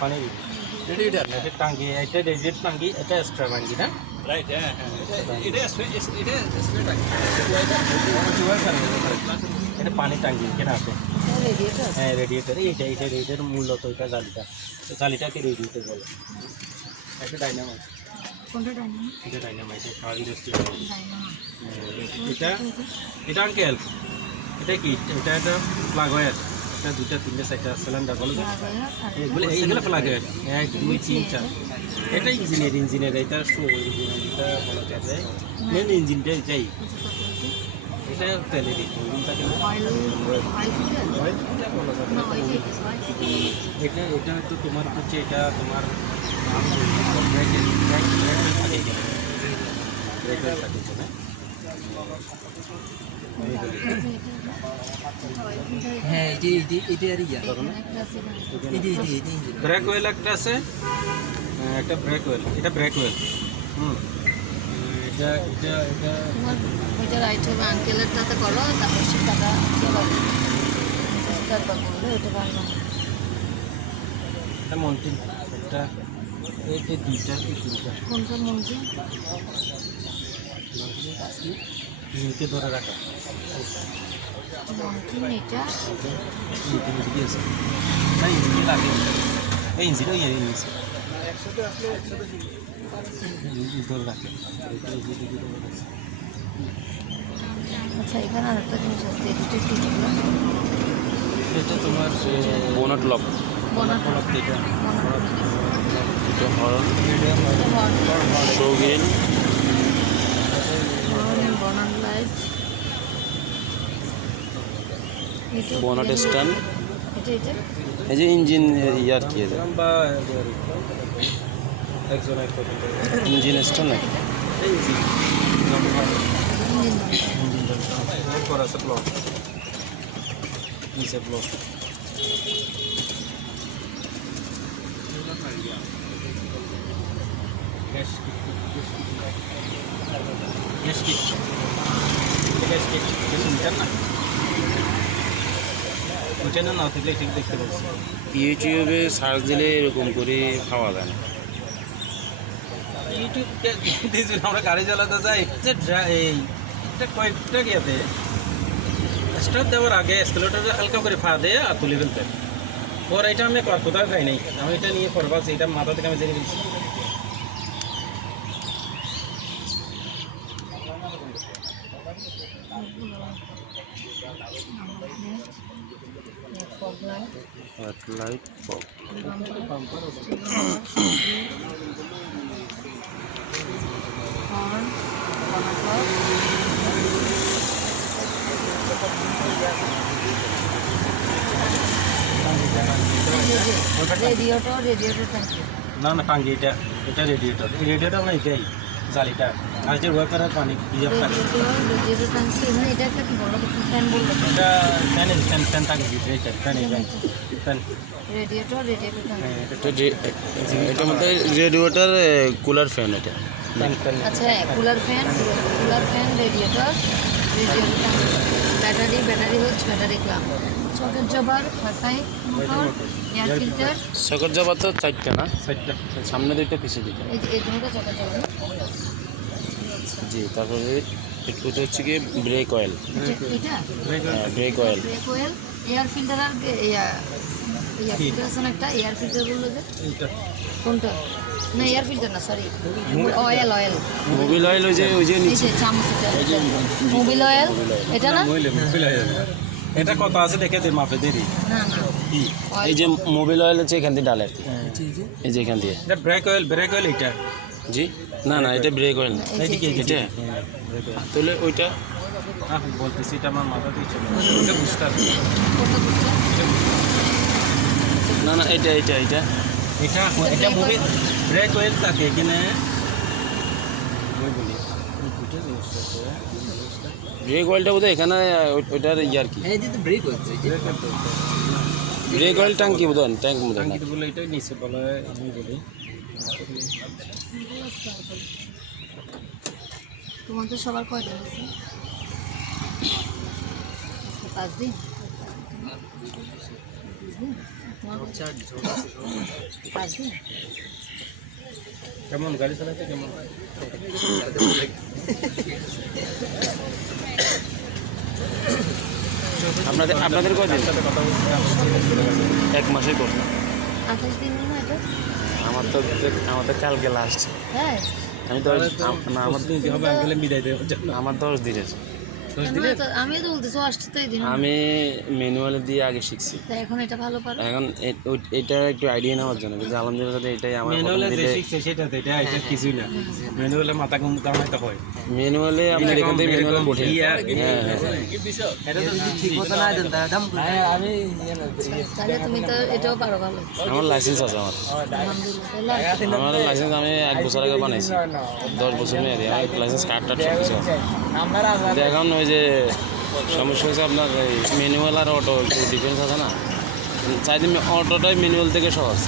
পানি রেডিয়েটার এটা টাঙ্গি এটা রেডিয়েট টাঙ্গি এটা এক্সট্রা টাঙ্গি না রাইট হ্যাঁ হ্যাঁ এটা এটা এটা পানি টাঙ্গি কেনা আছে রেডিয়েটর হ্যাঁ রেডিয়েটার এইটা এইটা রেডিয়েটার মূলত এটা জালিটা জালিটাকে রেডিয়েটার বলে একটা ডাইনামাইট এটা ডাইনামাইট খাওয়ার ইন্ডাস্ট্রি এটা এটা আঙ্কেল এটা কি এটা একটা ফ্লাগ ওয়ার এটা দুটা তিনটে চারটা সিলিন্ডার বলে এগুলো এইগুলো ফ্লাগ ওয়ার এক দুই তিন চার এটা ইঞ্জিনিয়ার ইঞ্জিনিয়ার এটা শো এটা বলা যাবে মেন ইঞ্জিনটা এটাই এটা অয়েল এটা এটা তো তোমার হচ্ছে এটা তোমার থাকে হ্যাঁ এটি এটি এটি আর ইয়া এটি এটি এটি ব্রেক ওয়েল। একটা আছে একটা ব্রেক ওয়েল এটা ব্রেক ওয়েল হুম এটা এটা এটা ওইটা রাইট হবে আঙ্কেলের তাতে করো তারপর সে টাকা এটা মন্টিন এই দুইটা কি তিনটা? কোনটা মন্দির জিনকে ধরে রাখা। এই ইঞ্জিন ওই ইঞ্জিন আচ্ছা এখানে আর জিনিস আছে এটা কি এটা তোমার বোনাট লক বনাট কলক এটা এটা horn bonnet show grill bonnet light এটা বোনাট স্ট্যান্ড এই যে ইঞ্জিন ইয়ার কি বা একজন এক ইঞ্জিন স্ট্যান্ড নাকি ইঞ্জিন ইঞ্জিন আছে ব্লক নিচে block gas gas kit gas kit gas না মিটার না থাকলে ঠিক দেখতে পাচ্ছি ইউটিউবে সার্চ দিলে এরকম করে পাওয়া যায় না। ইউটিউব আমরা গাড়ি চালাতে যাই যে এই এটা কয়েকটা গিয়াতে স্টার্ট দেওয়ার আগে এসকেলেটারটা হালকা করে ফা দিয়ে আর তুলে ফেলতে পর এটা আমি কোথাও খাই নাই। আমি এটা নিয়ে পরবাস এটা মাথা থেকে আমি জেনে ফেলছি। Fog light headlight fog horn bonnet রেডিওটাও রেডিওটার ট্যাঙ্কি না না টাঙ্গি এটা এটা রেডিয়েটর এই রেডিয়েটর মানে এটাই জালিটা। আর যে ওয়েফারের পানি থাকে এটা একটা কি বড় ফ্যান এটা ফ্যান ফ্যান ফ্যান থাকে ভিতরে ফ্যান ফ্যান এটা মধ্যে কুলার ফ্যান এটা। আচ্ছা cooler fan cooler fan radiator radiator battery battery হচ্ছে ব্যাটারি ক্লাম চকের জবার ফাঁসাই মোটর এয়ার ফিল্টার সকেট যাবা তো চারটা না? সাইডটা সামনে দুইটা পিছিয়ে দুইটা। এই যে এই দুটো চকের জবার জি তারপরে এটা হচ্ছে কি ব্রেক অয়েল এটা? Brake oil brake oil air filter আর এয়ার এয়ার ফিল্টার আছে না একটা? এয়ার ফিল্টার বলল যে? কোনটা? না এয়ার ফিল্টার না sorry oil oil Mobil oil ওই যে ওই যে নিচে। চামচ। এটা মোবিল অয়েল এটা না? মহিলা এটা কত আছে? দেখে দে মাপে দেরি। না না। এই যে মোবিল অয়েল আছে এখান দিয়ে ডালে আর কি। এই যে এখান দিয়ে। এটা ব্রেক অয়েল ব্রেক অয়েল এটা জি? না না এটা ব্রেক অয়েল না। যে- এটা? হ্যাঁ তাহলে ওইটা? হ্যাঁ বলতেছি এটা আমার মাথা দিয়ে চলে এটা বুস্টার বুঝতে না না এটা এটা এটা। এটা এটা মুভি ব্রেক অয়েল থাকে এখানে। ওই বলি। জিনিসটা ব্রেক অয়েলটা বোধহয় এখানে ওই- ওইটার ইয়ার কি। তো ব্রেক হচ্ছে ব্রেক অয়েল ট্যাঙ্কি বোধহয়? ট্যাঙ্ক না। টাঙ্কিতে বলে এটাই নিচে বলা হয় আমি বলি। তোমাদের সবার কয়টা আছে পাঁচ দিন। পাঁচ দিন? কেমন গাড়ি চালাতে কেমন? আপনাদের আপনাদের কদিন এক মাসের আঠাশ দিন আমার তো আমার তো কালকে লাস্ট হ্যাঁ। আমি দশ না আমার বিদায় দেওয়ার জন্য আমার দশ দিনের। আমি তো বলতেছি আসতেই দিন। আমি ম্যানুয়ালে দিয়ে আগে শিখছি। এখন এটা ভালো পারো? এখন এটা একটু আইডিয়া নেওয়ার জন্য কিন্তু আলহামদুলিল্লাহ এটাই আমার ম্যানুয়ালে যে শিখছে সেটা তো এটা এটা কিছুই না। ম্যানুয়ালে মাথা কম হয়। ম্যানুয়ালে আপনার এখান থেকে ম্যানুয়ালে ইয়া- হ্যাঁ হ্যাঁ। এটা তো যদি ঠিক মতো না দেন দাম আমি তাহলে তুমি তো এটাও পারো ভালো। আমার লাইসেন্স আছে আমার। আলহামদুলিল্লাহ। আমার লাইসেন্স আমি এক বছর আগে বানাইছি। দশ বছর মেয়াদি আমার লাইসেন্স কার্ড টার্ড সব কিছু আছে। এখন ওই যে সমস্যা হচ্ছে আপনার এই ম্যানুয়াল আর অটো একটু ডিফারেন্স আছে না? চাইতে অটোটাই ম্যানুয়াল থেকে সহজ।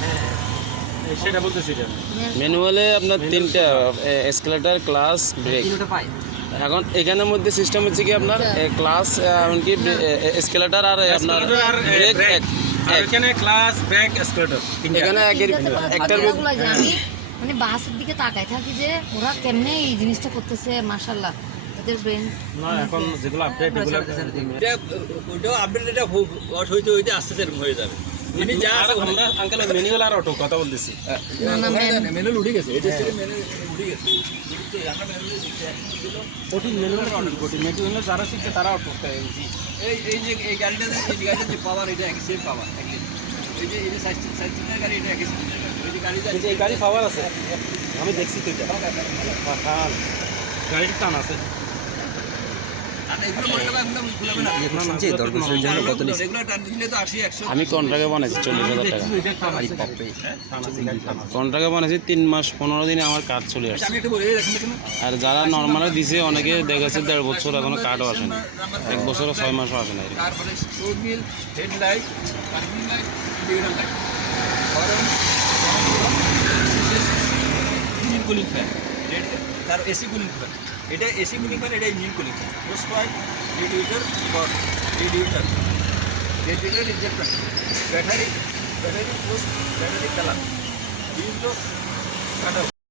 সেটা বলতেছি ম্যানুয়ালে আপনার তিনটা এসকেলেটার ক্লাস ব্রেক এখন এখানের মধ্যে সিস্টেম হচ্ছে কি আপনার? ক্লাস এমনকি এসকেলেটার আর আপনার ব্রেক এখানে ক্লাস ব্রেক এসকেলেটর এখানে একের একটার মধ্যে আমি মানে বাসের দিকে তাকাই থাকি যে ওরা কেমনে এই জিনিসটা করতেছে মাশাল্লাহ ওদের ব্রেন না এখন যেগুলো আপডেট এগুলো এটা ওইটাও আপডেট এটা হইতে হইতে আস্তে আস্তে হয়ে যাবে। এমনি যা আছে আমরা আঙ্কেল ম্যানুয়াল আর অটো কথা বলতেছি। না না মেনুয়াল উঠে গেছে। এটা থেকে মেনুয়াল উঠে গেছে। আমরা ম্যানুয়াল শিখছি। কঠিন ম্যানুয়াল অটো কঠিন ম্যানুয়াল যারা শিখছে তারা অটো এই এই যে এই গাড়িটা যে- এই গাড়িটা যে পাওয়ার এটা একই সেম পাওয়ার এই যে এই যে গাড়ি এটা যে এই পাওয়ার আছে। আমি দেখছি তো এটা। পাঠান গাড়ির টান আছে। আমি কন্ট্রাক্টে বানাইছি চল্লিশ হাজার টাকা। কন্ট্রাক্টে বানাইছি তিন মাস, পনেরো দিনে আমার কাজ চলে আসছে। আর যারা নর্মালে দিছে, অনেকে দেখা গেছে দেড় বছর এখনও কার্ডও আসে না এক বছর ছয় মাসও আসে না তার এসি কুলিং এটা এসি কুলিং ফ্যান এটা engine cooling. Fan plus point radiator বট radiator engine injector battery battery post battery colour এইগুলো কাটা